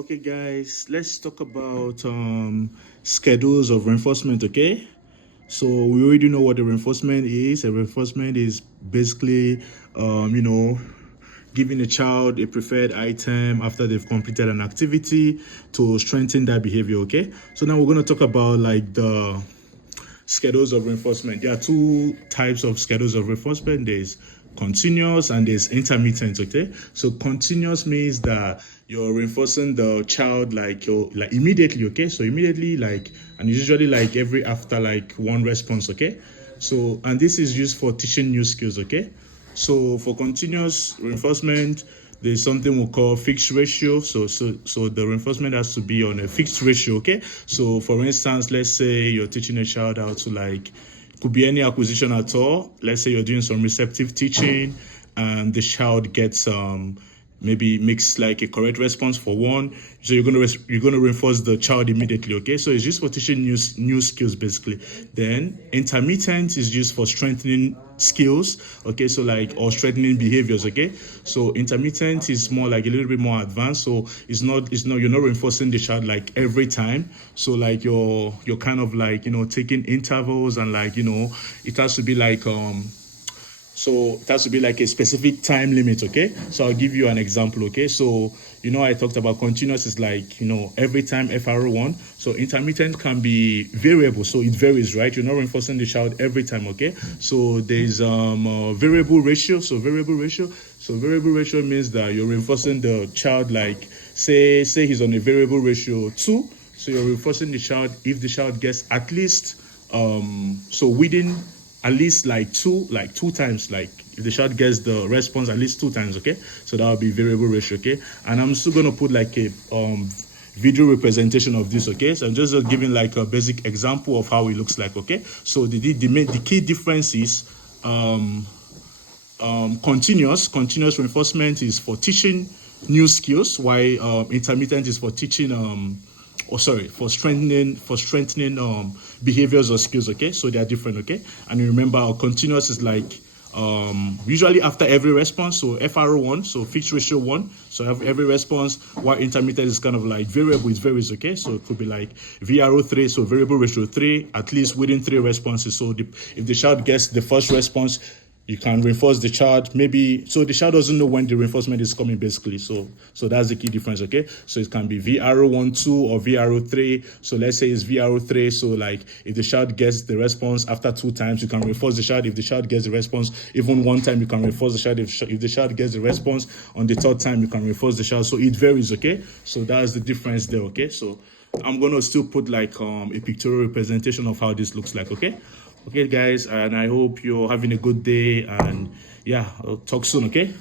Okay, guys, let's talk about schedules of reinforcement. Okay, so we already know what a reinforcement is. A reinforcement is basically, giving a child a preferred item after they've completed an activity to strengthen that behavior. Okay, so now we're going to talk about like the schedules of reinforcement. There are two types of schedules of reinforcement. There's continuous and there's intermittent. Okay, so continuous means that you're reinforcing the child like immediately. Okay, so immediately, like, and usually like every after like one response. Okay, so and this is used for teaching new skills. Okay, so for continuous reinforcement, there's something we call fixed ratio. So the reinforcement has to be on a fixed ratio. Okay, so for instance, let's say you're teaching a child how to, like, could be any acquisition at all. Let's say you're doing some receptive teaching and the child gets maybe makes like a correct response for one, so you're gonna reinforce the child immediately. Okay, so it's used for teaching new skills basically. Then intermittent is used for strengthening skills. Okay, so like, or strengthening behaviors. Okay, so intermittent is more like a little bit more advanced, so it's not you're not reinforcing the child like every time. So like you're kind of like, taking intervals, and like, it has to be like so it has to be like a specific time limit. Okay, so I'll give you an example. Okay, so I talked about continuous is like, every time FR1. So intermittent can be variable, so it varies, right? You're not reinforcing the child every time. Okay, so there's variable ratio. So variable ratio means that you're reinforcing the child, like, say he's on a variable ratio 2, so you're reinforcing the child if the child gets at least so within at least like two times, like if the child gets the response at least 2 times. Okay, so that would be variable ratio. Okay, and I'm still going to put like a video representation of this. Okay, so I'm just giving like a basic example of how it looks like. Okay, so the key difference is continuous reinforcement is for teaching new skills, while intermittent is for teaching for strengthening behaviors or skills. Okay, so they are different. Okay, and remember, our continuous is like usually after every response. So FR1, so fixed ratio 1, so every response, while intermittent is kind of like variable, it varies. Okay, so it could be like VRO3, so variable ratio 3, at least within 3 responses. So if the child gets the first response, you can reinforce the child, maybe, so the child doesn't know when the reinforcement is coming basically. So that's the key difference. Okay, so it can be VRO1 2 or VRO3. So let's say it's VRO3, so like if the child gets the response after 2 times, you can reinforce the child. If the child gets the response even 1 time, you can reinforce the child. If the child gets the response on the 3rd time, you can reinforce the child. So it varies. Okay, so that's the difference there. Okay, so I'm gonna still put like a pictorial representation of how this looks like. Okay, guys, and I hope you're having a good day, and yeah, I'll talk soon. Okay.